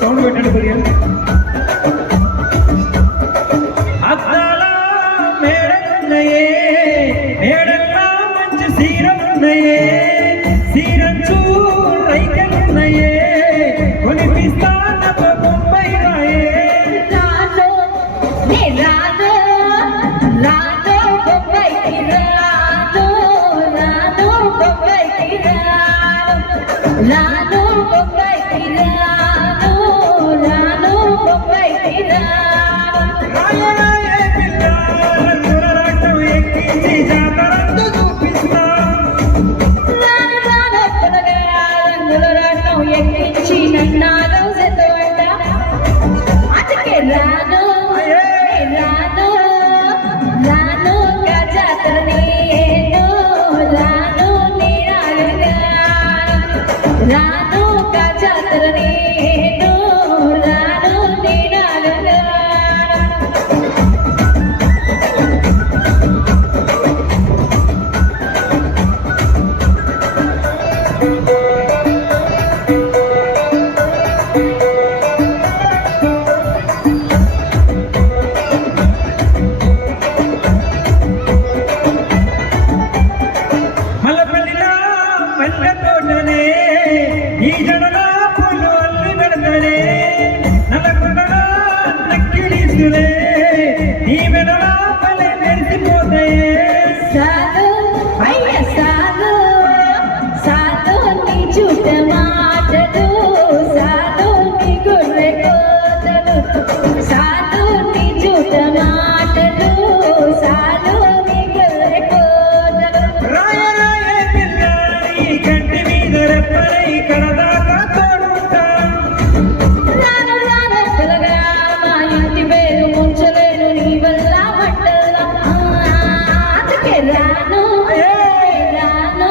Sound పెట్టండి కొద్దిగా. అద్దాల మేడలున్నాయే, మేడల్లా మంచి సీరలున్నాయే, సీరంచు రైకలున్నాయే, కొనిపిస్తాన బొంబై రాయే. రాను రాను రాను బొంబైకి రాను, రాను బొంబైకి రాను, రాను బొంబైకి రాను, రాను బొంబైకి రాను. రాయరాయే పిల్ల రంగుల రాటం ఎక్కించి జాతరంతా చూపిస్తా. రాను రాను పులగా రంగుల రాటం ఎక్కించి నన్నాలో సెతవంట. అందుకే రాను రాను రాను గజాతర నేను, రాను నీరాగగా రాను గజాతర నేను, రాను నీరాగగా. మల్లపల్లిలో మల్లె తోటనే, ఈ జడలో పూలు అల్లి పెడతనే, నల్లకుండలో నక్కిలీసులే, ఈ మెడలో పలే మెరిసిపోతాయే. సాధు అయ్య సాధు సాధు నీ చూట మాటలు, సాధు నీ గొర్రె కోతలు, సాధు నీ చూట మాటలు, సాధు నీ గొర్రె కోతలు. రాయరాయే పిల్ల నీ కంటి మీద రెప్పలై కడదాకా తోడుంటా. రాను రాను పిల్లగా మా ఇంటి పేరు ముంచలేను నీ వల్ల మంటల్లా. అందుకే రాను రాను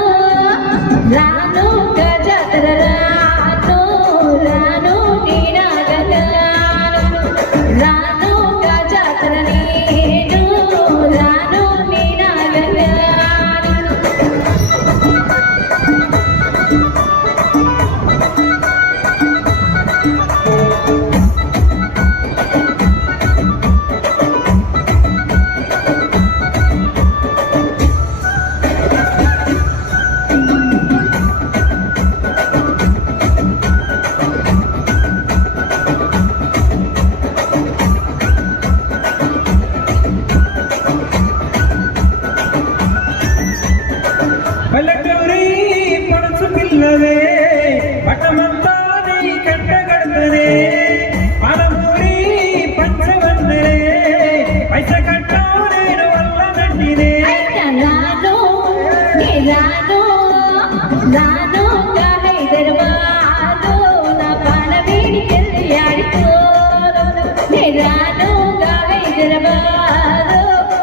రాను గజాతర రాను, రాను నీరాగగా రాను గజాతర నేను, రాను నీరాగగా. పల్లెటూరి పడుచు పిల్లవే, పట్టమంతా నీ కంట కడతనే, పాలమూరి పంచవన్నరే, పైస కట్టో నేను వల్ల వెంటినే. రాను రాను రాను హైదరాబాదు, నా పాల వేడికెళ్ళి ఆడుకోను. రాను హైదరాబాదు,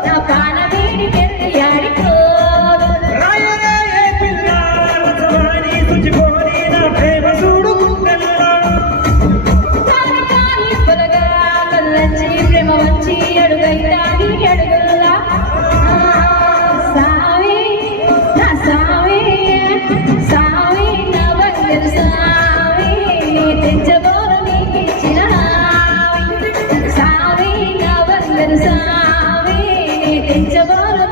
నా పాల వేడికెళ్ళి ఆడుకోను. రాయరాయే పిల్ల రసవాణి శుచిపోని నా ప్రేమ చూడుకుంటల్లా. కాని కాని పొలగా కళ్ళొచ్చి ప్రేమ వచ్చి అడుగైతాని అడుగుల్లా. సావి నా సావి సావి నా బంగారు సావి, నీ తెచ్చబోరు నీకిచ్చిన సావి, నా బంగారు సావి, నీ తెచ్చబోరు